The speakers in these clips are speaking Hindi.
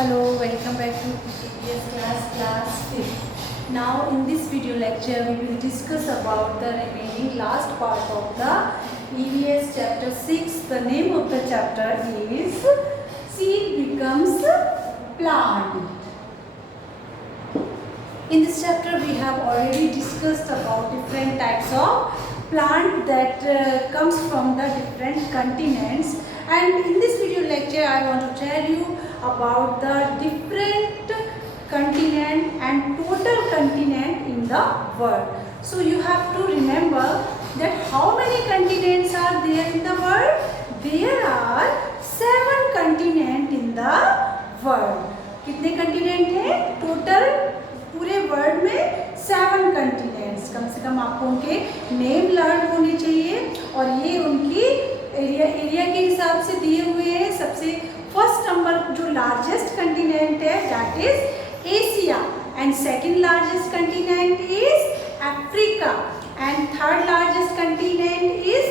Hello, welcome back to EVS class 5th. Now in this video lecture we will discuss about the remaining last part of the EVS chapter 6. The name of the chapter is Seed Becomes Plant. In this chapter we have already discussed about different types of plant that comes from the different continents, and in this video lecture I want to tell you about the different continent and total continent in the world. So you have to remember that how many continents are there in the world? There are 7 continents in the world. कितने continent हैं? Total पूरे वर्ल्ड में 7 कंटिनेंट्स। कम से कम आपको उनके नेम लर्न होने चाहिए और ये उनकी एरिया के हिसाब से दिए हुए हैं। सबसे फर्स्ट नंबर जो लार्जेस्ट कंटिनेंट है that is Asia, and second largest continent is Africa, and third largest continent is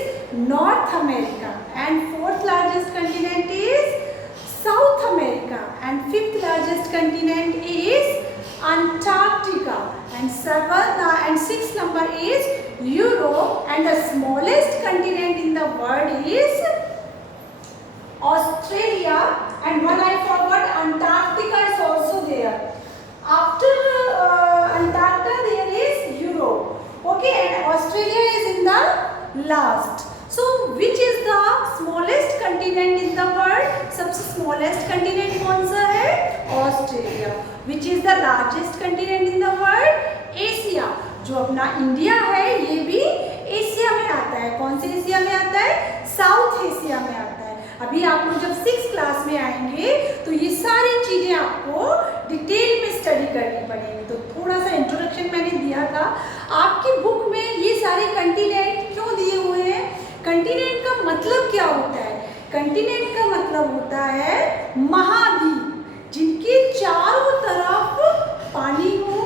north America, and fourth largest continent is south America, and fifth largest continent is Antarctica, and sixth number is Europe, and the smallest continent in the world is Australia, and one I forgot, Antarctica is also there. After Antarctica there is Europe, okay, and Australia is in the last. So which is the smallest continent in the world? सबसे smallest continent कौन सा है? Australia. Which is the largest continent in the world? Asia. जो अपना इंडिया है ये भी एशिया में आता है। कौन से एशिया में आता है? साउथ एशिया में आता है। अभी आप लोग जब 6th क्लास में आएंगे तो ये सारी चीजें आपको डिटेल में स्टडी करनी पड़ेगी। तो थोड़ा सा इंट्रोडक्शन मैंने दिया था। आपकी बुक में ये सारे कंटिनेंट क्यों दिए हुए हैं? कंटिनेंट का मतलब क्या होता है? कंटिनेंट का मतलब होता है महाद्वीप जिनके चारों तरफ पानी हो,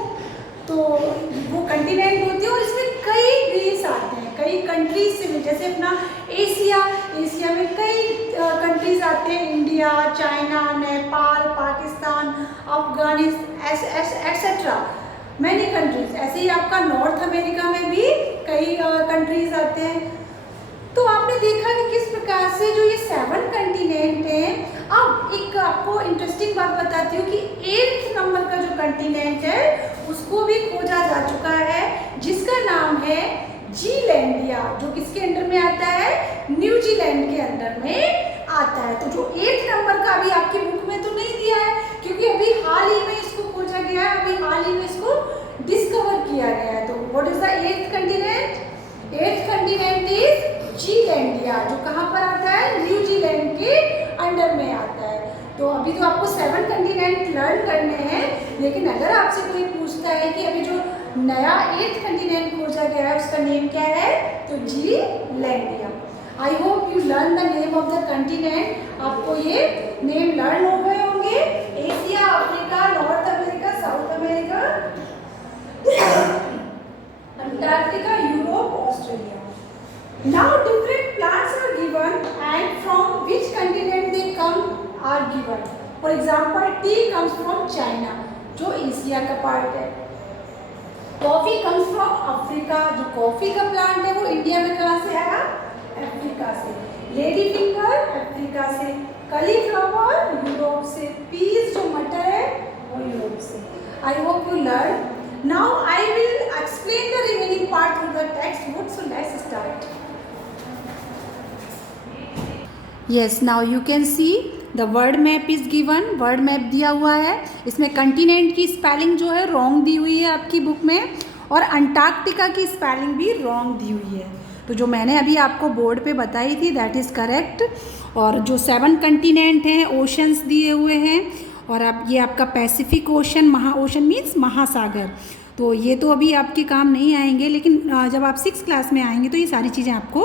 तो वो कंटिनेंट होते हैं। और इसमें कई देश आते हैं, कई कंट्रीज से, जैसे अपना एशिया में कई कंट्रीज आते हैं, India, China, Nepal, Pakistan, Afghanistan etcetera, many countries. ऐसे ही आपका नॉर्थ अमेरिका में भी कई कंट्रीज आते हैं। तो आपने देखा कि किस प्रकार से जो ये 7 कंटिनेंट हैं। अब एक आपको इंटरेस्टिंग बात बताती हूँ कि 8th नंबर का जो कंटिनेंट है उसको भी खोजा जा चुका है, जिसका नाम है जीलैंडिया, जो किसके अंडर में आता है? न्यूजीलैंड के अंडर में आता है। तो जो 8th नंबर का अभी आपकी बुक में तो नहीं दिया है क्योंकि अभी हाल ही में इसको खोजा गया है, अभी हाल ही में इसको डिस्कवर किया गया है। तो what is the 8th continent? 8th continent is Zealandia, जो कहाँ पर आता है? न्यूजीलैंड के अंडर में आता है। तो अभी तो आपको 7 कंटिनेंट लर्न करने हैं, लेकिन अगर आपसे कोई पूछता है कि अभी जो नया 8th कंटिनेंट खोजा गया है उसका नेम क्या है, तो Zealandia. I hope you learn the name of the continent. आपको ये नेम लर्न हो गए होंगे। Asia, Africa, north America, south America, Antarctica, Europe, Australia. Now different plants are given and from which continent they come are given. For example, tea comes from China, जो एशिया का पार्ट है। कॉफी comes from अफ्रीका, जो कॉफी का प्लांट है वो इंडिया में कहाँ से आया? अफ्रीका से। लेडी फिंगर अफ्रीका से, कलीफ्लावर यूरोप से, पीस जो मटर है वो यूरोप से। I hope you learn. Now I will explain the remaining part through the textbook. So let's start. Yes, now you can see the word map is given. Word map दिया हुआ है। इसमें कंटिनेंट की स्पेलिंग जो है रॉन्ग दी हुई है आपकी बुक में, और अंटार्कटिका की स्पेलिंग भी रॉन्ग दी हुई है। तो जो मैंने अभी आपको बोर्ड पे बताई थी दैट इज़ करेक्ट। और जो 7 कंटिनेंट हैं, ओशंस दिए हुए हैं, और अब ये आपका पैसिफिक ओशन, ओशन मीन्स महासागर। तो ये तो अभी आपके काम नहीं आएंगे, लेकिन जब आप 6th क्लास में आएंगे तो ये सारी चीज़ें आपको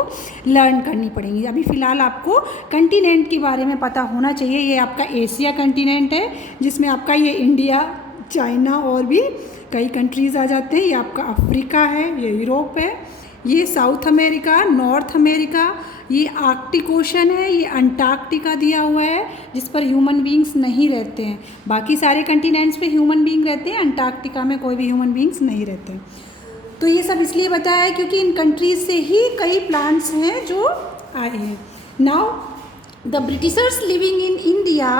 लर्न करनी पड़ेंगी। अभी फ़िलहाल आपको कंटिनेंट के बारे में पता होना चाहिए। ये आपका एशिया कंटिनेंट है जिसमें आपका ये इंडिया, चाइना और भी कई कंट्रीज़ आ जाते हैं। ये आपका अफ्रीका है, ये यूरोप है, ये साउथ अमेरिका, नॉर्थ अमेरिका, ये आर्कटिक ओशन है, ये अंटार्कटिका दिया हुआ है जिस पर ह्यूमन बींग्स नहीं रहते हैं। बाकी सारे कंटिनेंट्स पे ह्यूमन बींग रहते हैं, अंटार्कटिका में कोई भी ह्यूमन बींग्स नहीं रहते हैं। तो ये सब इसलिए बताया है क्योंकि इन कंट्रीज से ही कई प्लांट्स हैं जो आए हैं। Now the Britishers living in India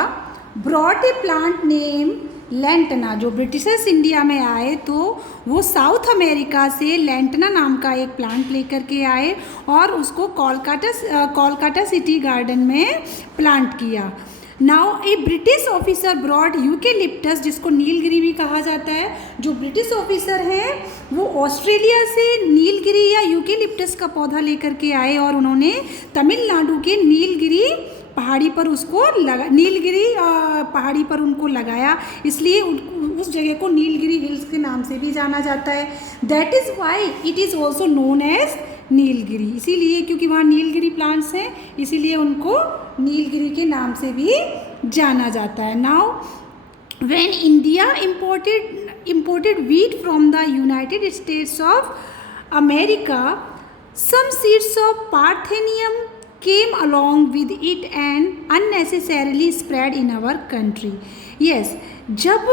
brought a plant name lantana. जो ब्रिटिशर्स इंडिया में आए तो वो साउथ अमेरिका से लैंटना नाम का एक प्लांट लेकर के आए और उसको कोलकाता सिटी गार्डन में प्लांट किया। नाउ ए ब्रिटिश ऑफिसर ब्रॉड यूकेलिप्टस, जिसको नीलगिरी भी कहा जाता है। जो ब्रिटिश ऑफिसर हैं वो ऑस्ट्रेलिया से नीलगिरी या यूकेलिप्टस का पौधा लेकर के आए और उन्होंने तमिलनाडु के नीलगिरी पहाड़ी पर उसको नीलगिरी पहाड़ी पर उनको लगाया, इसलिए उस जगह को नीलगिरी हिल्स के नाम से भी जाना जाता है। That is why it is also known as Nilgiri, इसीलिए क्योंकि वहाँ नीलगिरी प्लांट्स हैं इसीलिए उनको नीलगिरी के नाम से भी जाना जाता है। Now when India imported wheat from the United States of America, some seeds of Parthenium came along with it and unnecessarily spread in our country. Yes, जब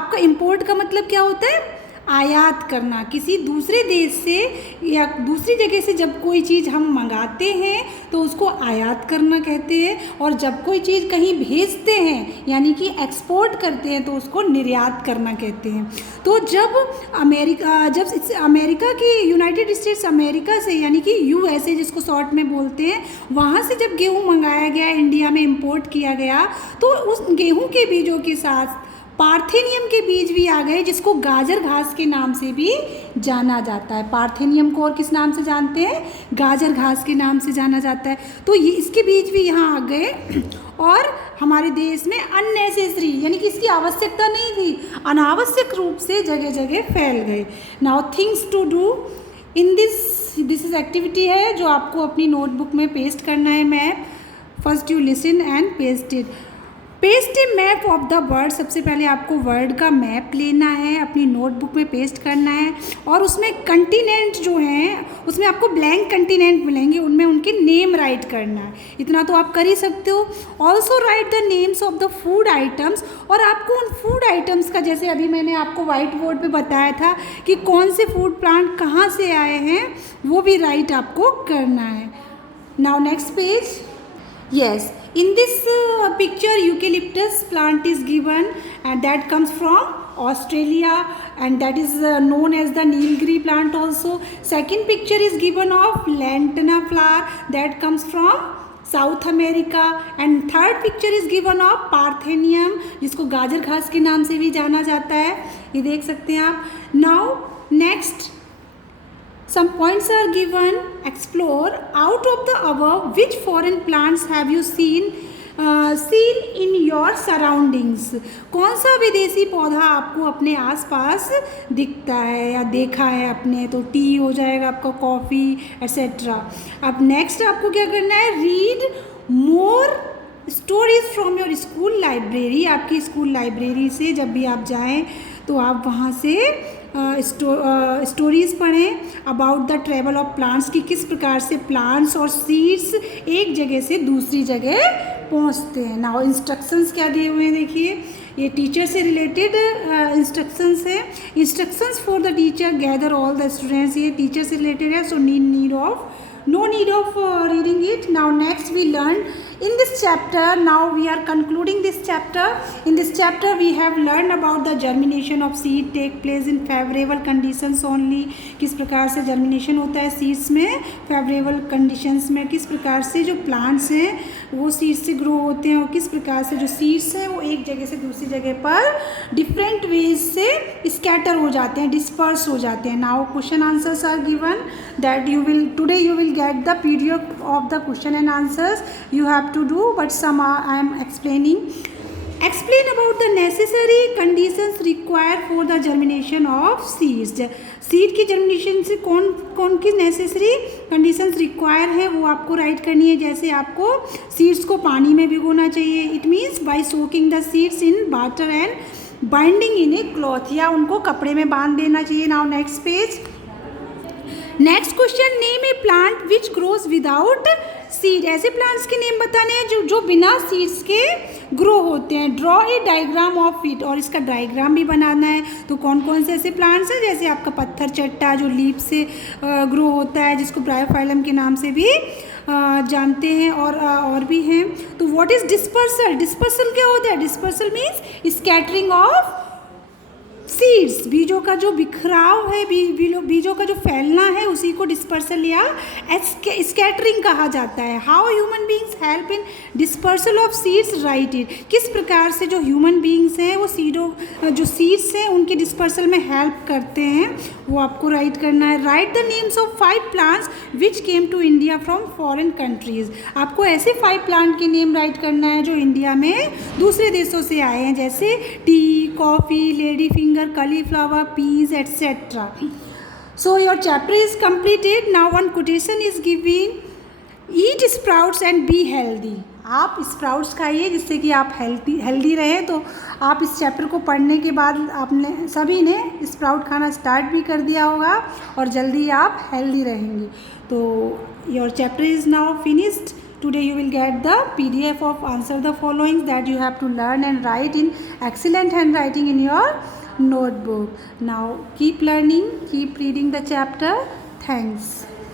आपका import का मतलब क्या होता है? आयात करना। किसी दूसरे देश से या दूसरी जगह से जब कोई चीज़ हम मंगाते हैं तो उसको आयात करना कहते हैं, और जब कोई चीज़ कहीं भेजते हैं यानी कि एक्सपोर्ट करते हैं तो उसको निर्यात करना कहते हैं। तो जब अमेरिका की यूनाइटेड स्टेट्स अमेरिका से यानी कि USA जिसको शॉर्ट में बोलते हैं, वहाँ से जब गेहूँ मंगाया गया, इंडिया में इंपोर्ट किया गया, तो उस गेहूँ के बीजों के साथ पार्थेनियम के बीज भी आ गए जिसको गाजर घास के नाम से भी जाना जाता है। पार्थेनियम को और किस नाम से जानते हैं? गाजर घास के नाम से जाना जाता है। तो ये इसके बीज भी यहाँ आ गए और हमारे देश में अननेसेसरी यानी कि इसकी आवश्यकता नहीं थी, अनावश्यक रूप से जगह जगह फैल गए। Now things to do in this is activity है जो आपको अपनी नोटबुक में पेस्ट करना है। Map first you listen and paste it. Paste a map of the word. सबसे पहले आपको वर्ड का मैप लेना है, अपनी नोटबुक में पेस्ट करना है और उसमें कंटिनेंट जो हैं उसमें आपको ब्लैंक कंटिनेंट मिलेंगे, उनमें उनके नेम राइट करना है। इतना तो आप कर ही सकते हो। Also right the names of the food items, और आपको उन फूड आइटम्स का, जैसे अभी मैंने आपको वाइट बोर्ड पे बताया था कि कौन से फूड प्लांट कहाँ से आए हैं, वो भी राइट आपको करना है। Now next page. Yes, in this picture eucalyptus plant is given and that comes from Australia and that is known as the Nilgiri plant also. Second picture is given of lantana flower that comes from South America and third picture is given of Parthenium जिसको गाजर घास के नाम से भी जाना जाता है, ये देख सकते हैं आप। Now next some points are given. Explore out of the above which foreign plants have you seen in your surroundings. कौन सा विदेशी पौधा आपको अपने आसपास दिखता है या देखा है अपने? तो टी हो जाएगा आपका, कॉफ़ी एट्सेट्रा। अब नेक्स्ट आपको क्या करना है? Read more stories from your school library. आपकी स्कूल लाइब्रेरी से जब भी आप जाएं तो आप वहाँ से स्टोरीज़ पढ़ें about the travel of plants, कि किस प्रकार से प्लांट्स और सीड्स एक जगह से दूसरी जगह पहुंचते हैं। नाउ इंस्ट्रक्शंस क्या दिए हुए हैं देखिए, ये टीचर से रिलेटेड इंस्ट्रक्शंस है। Instructions for the teacher, gather all the students, ये टीचर से रिलेटेड है, सो no need of reading it. Now next we learn in this chapter, now we are concluding this chapter. In this chapter we have learned about the germination of seed take place in favorable conditions only. किस प्रकार से germination होता है seeds में favorable conditions में, किस प्रकार से जो plants हैं वो seeds से grow होते हैं और किस प्रकार से जो seeds हैं वो एक जगह से दूसरी जगह पर different ways से scatter हो जाते हैं, disperse हो जाते हैं। Now question answers are given that today you will get the PDF of the question and answers. You have to do, but some I am explaining. Explain about the necessary conditions required for the germination of seeds. Seed की जर्मिनेशन से कौन की नेसेसरी कंडीशंस रिक्वायर है वो आपको राइट करनी है। जैसे आपको सीड्स को पानी में भिगोना चाहिए, it means by soaking the seeds in water and binding in A cloth, या उनको कपड़े में बांध देना चाहिए। Now next page. Next question, name A plant which grows without seed. ऐसे प्लांट्स के नेम बताने हैं जो बिना सीड्स के ग्रो होते हैं। Draw a diagram of it, और इसका डायग्राम भी बनाना है। तो कौन कौन से ऐसे प्लांट्स हैं, जैसे आपका पत्थर चट्टा जो लीफ से ग्रो होता है, जिसको ब्रायोफाइलम के नाम से भी जानते हैं, और भी हैं। तो व्हाट इज डिस्पर्सल? डिस्पर्सल क्या होता है? Dispersal means scattering of seeds. बीजों का जो बिखराव है, बीजों का जो फैलना है, उसी को डिस्पर्सल या स्कैटरिंग कहा जाता है। How human beings help in dispersal of seeds, right it. किस प्रकार से जो ह्यूमन बींग्स हैं वो जो सीड्स हैं उनके डिस्पर्सल में हेल्प करते हैं, वो आपको राइट करना है। Write the names of 5 plants which came to India from foreign countries. आपको ऐसे 5 प्लांट के नेम राइट करना है जो इंडिया में दूसरे देशों से आए हैं, जैसे T, coffee, lady finger, cauliflower, peas, etc. So your chapter is completed. Now one quotation is given. Eat sprouts and be healthy. आप स्प्राउट्स खाइए जिससे कि आप हेल्दी रहें। तो आप इस चैप्टर को पढ़ने के बाद आपने सभी ने स्प्राउट खाना स्टार्ट भी कर दिया होगा और जल्दी आप हेल्दी रहेंगे। तो your chapter is now finished. Today you will get the PDF of answer the following that you have to learn and write in excellent handwriting in your notebook. Now keep learning, keep reading the chapter. Thanks.